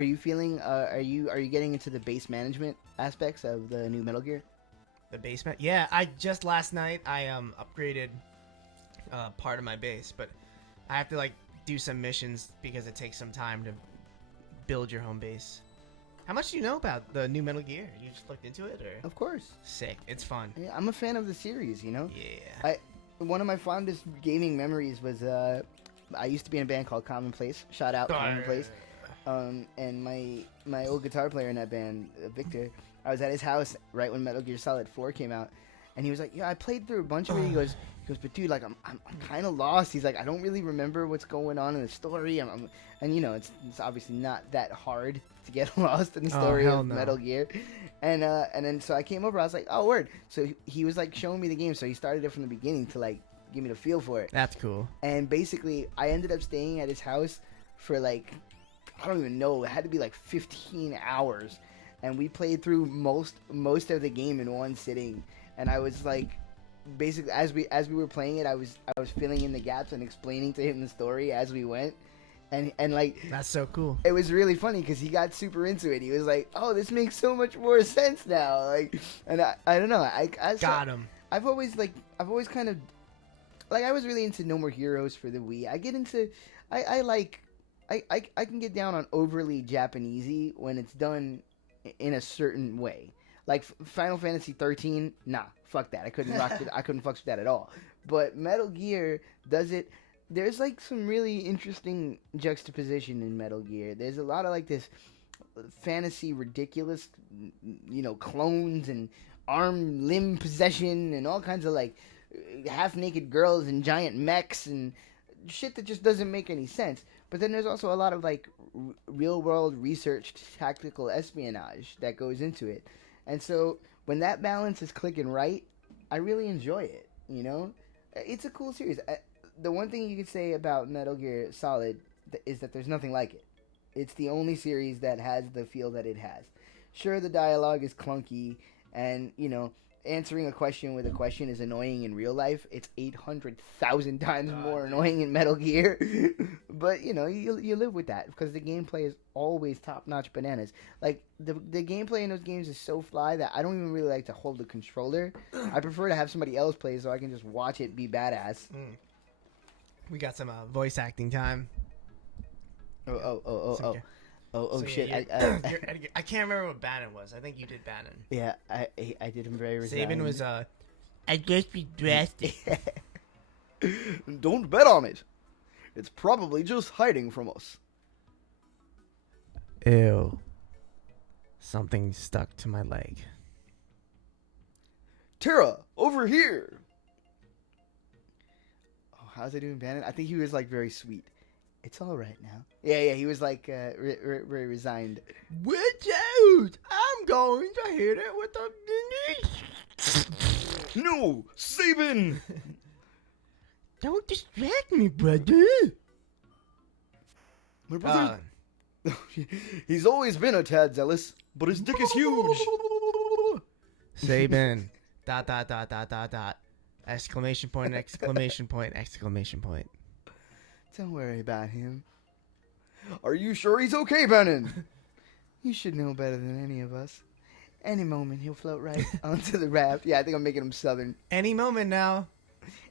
Are you feeling? Are you getting into the base management aspects of the new Metal Gear? The basement. Yeah, I just last night I upgraded part of my base, but I have to like do some missions because it takes some time to build your home base. How much do you know about the new Metal Gear? You just looked into it, or? Of course. Sick. It's fun. Yeah, I'm a fan of the series. You know. Yeah. One of my fondest gaming memories was I used to be in a band called Commonplace. Shout out Commonplace. And my old guitar player in that band, Victor, I was at his house right when Metal Gear Solid 4 came out, and he was like, "Yeah, I played through a bunch of it." He goes, "But dude, like, I'm kind of lost." He's like, "I don't really remember what's going on in the story." And you know, it's obviously not that hard to get lost in the story of Metal Gear. And then so I came over. I was like, "Oh, word!" So he was like showing me the game. So he started it from the beginning to like give me the feel for it. That's cool. And basically, I ended up staying at his house for like, I don't even know. It had to be like 15 hours, and we played through most of the game in one sitting. And I was like, basically, as we were playing it, I was filling in the gaps and explaining to him the story as we went. And like, that's so cool. It was really funny because he got super into it. He was like, "Oh, this makes so much more sense now." Like, and I don't know. I got him. I've always kind of like, I was really into No More Heroes for the Wii. I get into I can get down on overly Japanesey when it's done in a certain way. Like Final Fantasy 13, nah, fuck that. I couldn't fuck with that at all. But Metal Gear does it. There's like some really interesting juxtaposition in Metal Gear. There's a lot of like this fantasy ridiculous, you know, clones and arm limb possession and all kinds of like half naked girls and giant mechs and shit that just doesn't make any sense. But then there's also a lot of like real world researched tactical espionage that goes into it. And so when that balance is clicking right, I really enjoy it, you know? It's a cool series. The one thing you could say about Metal Gear Solid is that there's nothing like it. It's the only series that has the feel that it has. Sure, the dialogue is clunky, and, you know, answering a question with a question is annoying in real life. It's 800,000 times more annoying in Metal Gear. But, you know, you live with that because the gameplay is always top-notch bananas. Like, the gameplay in those games is so fly that I don't even really like to hold the controller. I prefer to have somebody else play so I can just watch it be badass. We got some voice acting time. Oh, so shit. Yeah, I can't remember what Bannon was. I think you did Bannon. Yeah, I did him very resigned. Sabin was, I guess we dressed it. Don't bet on it. It's probably just hiding from us. Ew. Something stuck to my leg. Tara, over here. Oh, how's it doing, Bannon? I think he was like very sweet. It's all right now. Yeah, he was like very resigned. Watch out! I'm going to hit it with a... No, Sabin! Don't distract me, brother. My brother... He's always been a tad zealous, but his dick is huge. Sabin. ... Exclamation point, exclamation point, exclamation point. Don't worry about him. Are you sure he's okay, Bannon? You should know better than any of us. Any moment he'll float right onto the raft. Yeah, I think I'm making him southern. Any moment now.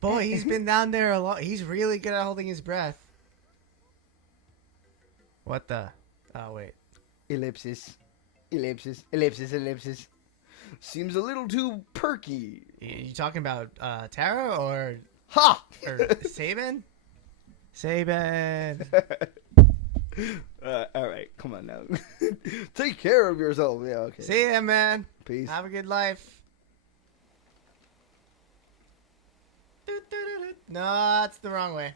Boy, he's been down there a lot. He's really good at holding his breath. What the? Oh, wait. Ellipsis. Seems a little too perky. You talking about Tara or... Ha! Or Sabin? Sabin. All right, come on now. Take care of yourself. Yeah, okay. See ya, man. Peace. Have a good life. No, that's the wrong way.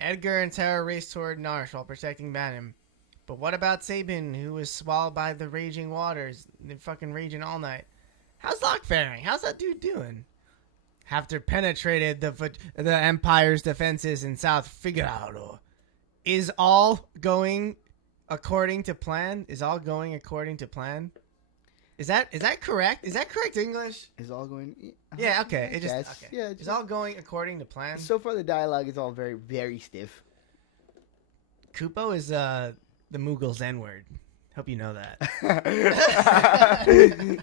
Edgar and Tara race toward Narsh while protecting Bannon. But what about Sabin, who was swallowed by the raging waters? They're fucking raging all night. How's Locke faring? How's that dude doing? After penetrated the Empire's defenses in South Figaro, is all going according to plan? Is that correct? Is that correct English? Is all going? Yeah. Okay. It just Yes, okay. yeah, It's all going according to plan. So far, the dialogue is all very, very stiff. Kupo is the Mughals N word. Hope you know that.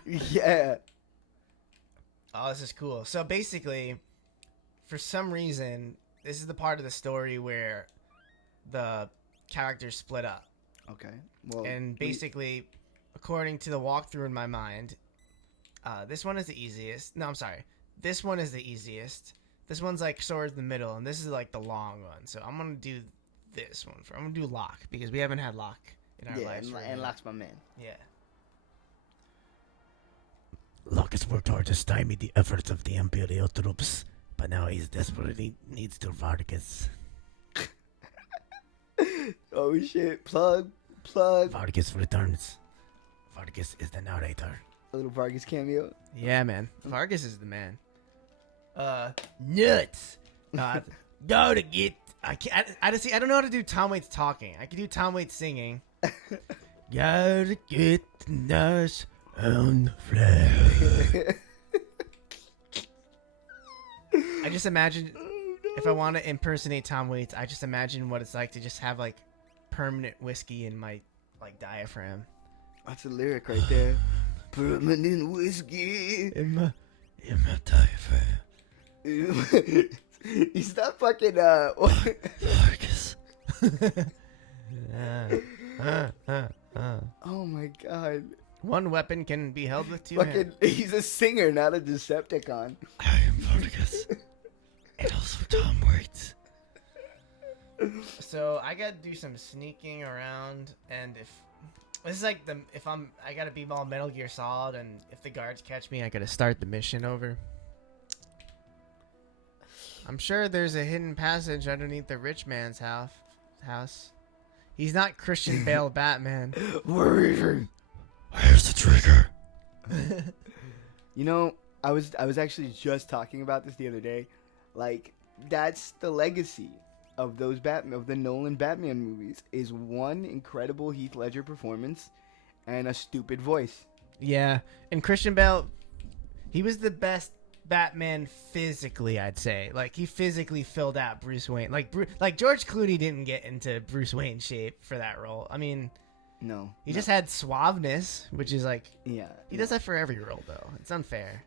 Yeah. Oh, this is cool. So basically, for some reason, this is the part of the story where the characters split up. Okay. Well. And basically, according to the walkthrough in my mind, this one is the easiest. No, I'm sorry. This one is the easiest. This one's like sort of the middle, and this is like the long one. So I'm gonna do this one. I'm gonna do Locke because we haven't had Locke in our lives. And Locke's my man. Yeah. Locke has worked hard to stymie the efforts of the Imperial troops, but now he desperately needs to Vargas. Oh shit! Plug. Vargas returns. Vargas is the narrator. A little Vargas cameo. Yeah, man. Vargas is the man. Nuts. Gotta get. I can't. I don't know how to do Tom Waits talking. I can do Tom Waits singing. Gotta get nuts on flesh. I just imagine if I want to impersonate Tom Waits, I just imagine what it's like to just have like permanent whiskey in my like diaphragm. That's a lyric right there. Permanent whiskey in my diaphragm. He's not fucking Vargas. Oh my god. One weapon can be held with two Fucking, hands. he's a singer, not a Decepticon. I am Vargas. And also Tom Waits. So I gotta do some sneaking around, and if this is like I gotta be all Metal Gear Solid, and if the guards catch me, I gotta start the mission over. I'm sure there's a hidden passage underneath the rich man's house. He's not Christian Bale Batman. Where's the trigger? You know, I was actually just talking about this the other day. Like, that's the legacy of the Nolan Batman movies, is one incredible Heath Ledger performance and a stupid voice. Yeah, and Christian Bale, he was the best Batman physically, I'd say. Like, he physically filled out Bruce Wayne. Like George Clooney didn't get into Bruce Wayne shape for that role. I mean, no, he just had suaveness, which is like, yeah, he does that for every role though. It's unfair.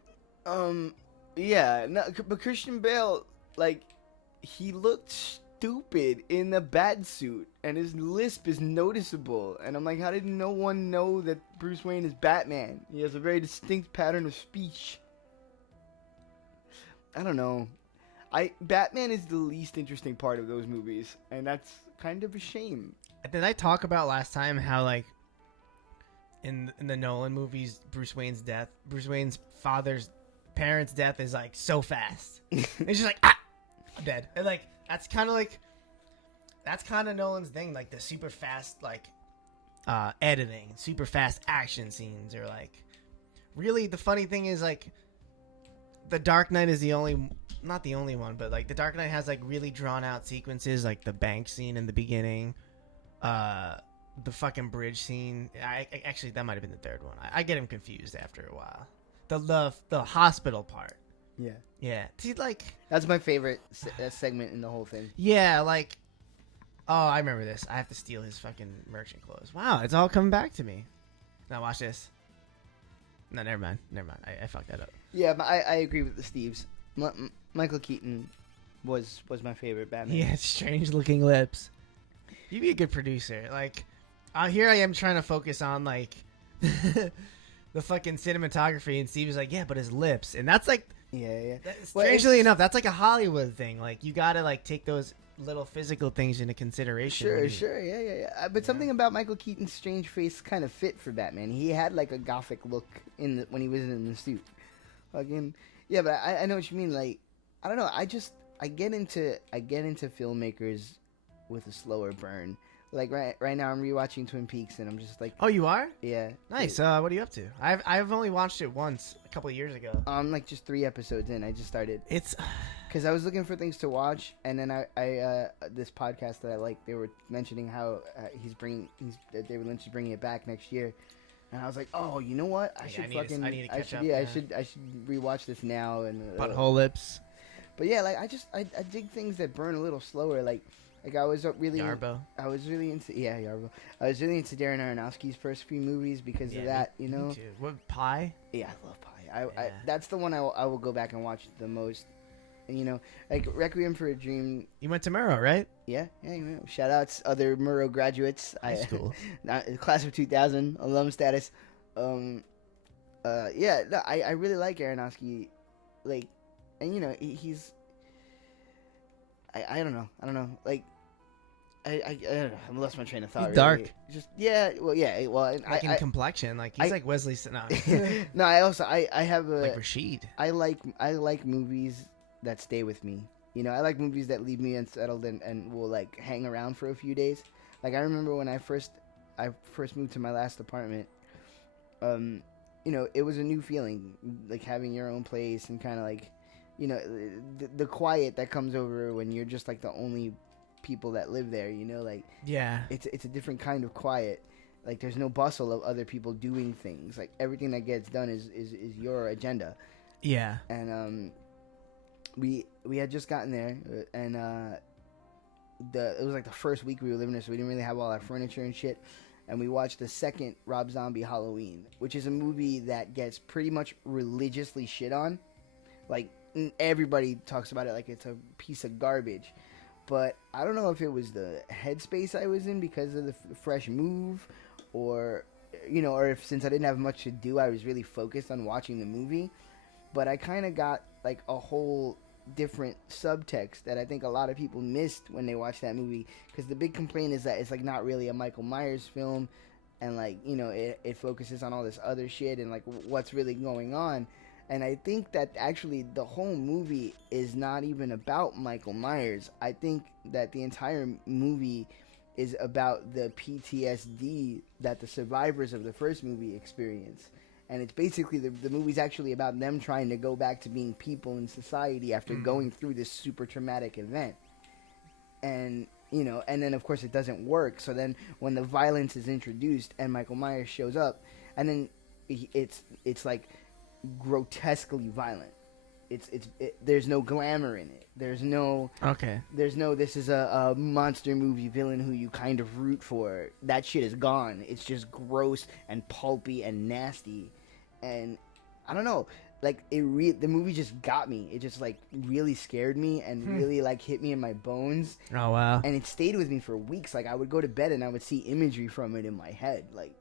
Yeah, no, but Christian Bale, like, he looked stupid in the bat suit, and his lisp is noticeable. And I'm like, how did no one know that Bruce Wayne is Batman? He has a very distinct pattern of speech. I don't know. Batman is the least interesting part of those movies, and that's kind of a shame. Did I talk about last time how, like, in the Nolan movies, Bruce Wayne's parents' death is like so fast. It's just like, I'm dead. And like that's kind of Nolan's thing, like the super fast like editing, super fast action scenes, or like really the funny thing is like the Dark Knight is not the only one, but like the Dark Knight has like really drawn out sequences, like the bank scene in the beginning, the fucking bridge scene. Actually that might have been the third one. I get him confused after a while. The hospital part. Yeah. See, like, that's my favorite segment in the whole thing. Yeah, like, oh, I remember this. I have to steal his fucking merchant clothes. Wow, it's all coming back to me. Now watch this. No, never mind. I fucked that up. Yeah, but I agree with the Steves. Michael Keaton was my favorite Batman. He had strange looking lips. You'd be a good producer. Like, here I am trying to focus on like the fucking cinematography, and Steve was like, yeah, but his lips, and that's like, yeah. Strangely enough, that's like a Hollywood thing. Like, you gotta like take those little physical things into consideration. Sure, yeah. But something about Michael Keaton's strange face kind of fit for Batman. He had like a gothic look when he was in the suit. Again, yeah, but I know what you mean. Like, I don't know. I get into filmmakers with a slower burn. Like right now, I'm rewatching Twin Peaks, and I'm just like, oh, you are? Yeah. Nice. What are you up to? I've only watched it once a couple of years ago. I'm like just 3 episodes in. I just started. It's because I was looking for things to watch, and then I this podcast that I like, they were mentioning how David Lynch is bringing it back next year. And I was like, oh, you know what? I should fucking. I need to catch up. Yeah, I should rewatch this now. And Butthole lips. But yeah, like I dig things that burn a little slower. Like I was really Yarbo. I was really into Yarbo. I was really into Darren Aronofsky's first few movies because of that. You know. Me too. What, Pie? Yeah, I love Pie. I that's the one I will go back and watch the most. And, you know, like Requiem for a Dream. You went to Murrow, right? Yeah. Shout outs other Murrow graduates. High school. Class of 2000, alum status. Yeah, no, I really like Aronofsky. Like, and you know, he's. I don't know. Like, I don't know. I lost my train of thought. He's dark. Really. Just well. Like in complexion, like he's like Wesley Snipes. No, I have a like Rashid. I like movies that stay with me. You know, I like movies that leave me unsettled and will like hang around for a few days. Like I remember when I first moved to my last apartment. You know, it was a new feeling, like having your own place and kind of like, you know, the quiet that comes over when you're just like the only people that live there. You know, like it's a different kind of quiet. Like there's no bustle of other people doing things. Like everything that gets done is your agenda. Yeah. And we had just gotten there, and it was like the first week we were living there, so we didn't really have all our furniture and shit. And we watched the second Rob Zombie Halloween, which is a movie that gets pretty much religiously shit on. Like everybody talks about it like it's a piece of garbage. But I don't know if it was the headspace I was in because of the fresh move, or you know, or if since I didn't have much to do, I was really focused on watching the movie. But I kind of got like a whole different subtext that I think a lot of people missed when they watched that movie, because the big complaint is that it's like not really a Michael Myers film, and like, you know, it focuses on all this other shit and like what's really going on. And I think that actually the whole movie is not even about Michael Myers. I think that the entire movie is about the PTSD that the survivors of the first movie experience. And it's basically, the movie's actually about them trying to go back to being people in society after going through this super traumatic event. And, you know, and then of course it doesn't work. So then when the violence is introduced and Michael Myers shows up, and then it's like grotesquely violent. There's no glamour in it. There's no this is a monster movie villain who you kind of root for. That shit is gone. It's just gross and pulpy and nasty. And I don't know, like the movie just got me. It just like really scared me and really like hit me in my bones. Oh wow. And it stayed with me for weeks. Like I would go to bed and I would see imagery from it in my head. Like,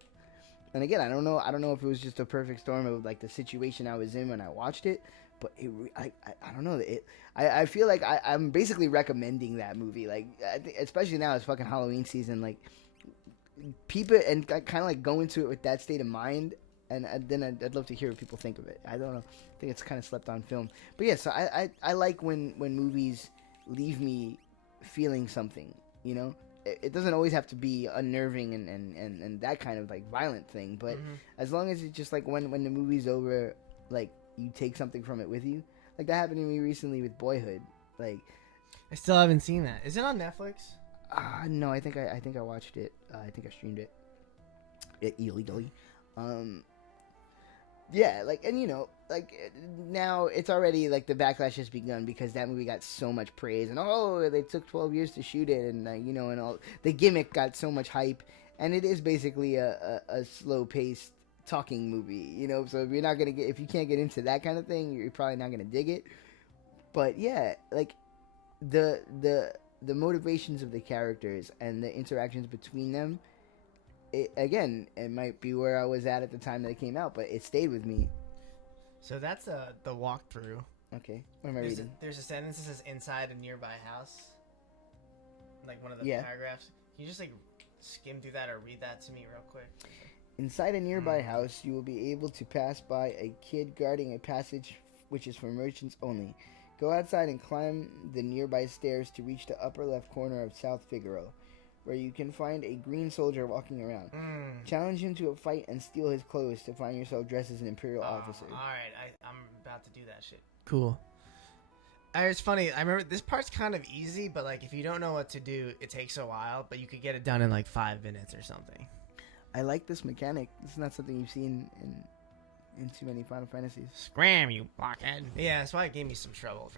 and again, I don't know if it was just a perfect storm of like the situation I was in when I watched it, but I don't know. I feel like I'm basically recommending that movie. Like, especially now it's fucking Halloween season. Like, peep it and kind of like go into it with that state of mind. And then I'd love to hear what people think of it. I don't know. I think it's kind of slept on film. But yeah, so I like when movies leave me feeling something, you know? It doesn't always have to be unnerving and that kind of like violent thing. But as long as it's just like when the movie's over, like you take something from it with you. Like that happened to me recently with Boyhood. Like I still haven't seen that. Is it on Netflix? No, I think I watched it. I think I streamed it illegally. Yeah, like, and you know, like now it's already like the backlash has begun because that movie got so much praise and they took 12 years to shoot it and you know, and all the gimmick got so much hype, and it is basically a slow paced talking movie, you know. So if you can't get into that kind of thing, you're probably not gonna dig it. But yeah, like the motivations of the characters and the interactions between them. It might be where I was at the time that it came out, but it stayed with me. So that's the walkthrough. Okay, what am I reading? There's a sentence that says inside a nearby house, like one of the paragraphs. Can you just like skim through that or read that to me real quick? Inside a nearby house, you will be able to pass by a kid guarding a passage which is for merchants only. Go outside and climb the nearby stairs to reach the upper left corner of South Figaro, where you can find a green soldier walking around. Challenge him to a fight and steal his clothes to find yourself dressed as an Imperial officer. Alright, I'm about to do that shit. Cool. It's funny, I remember this part's kind of easy, but like if you don't know what to do, it takes a while, but you could get it done in like 5 minutes or something. I like this mechanic. This is not something you've seen in too many Final Fantasies. Scram, you blockhead. Yeah, that's why it gave me some trouble.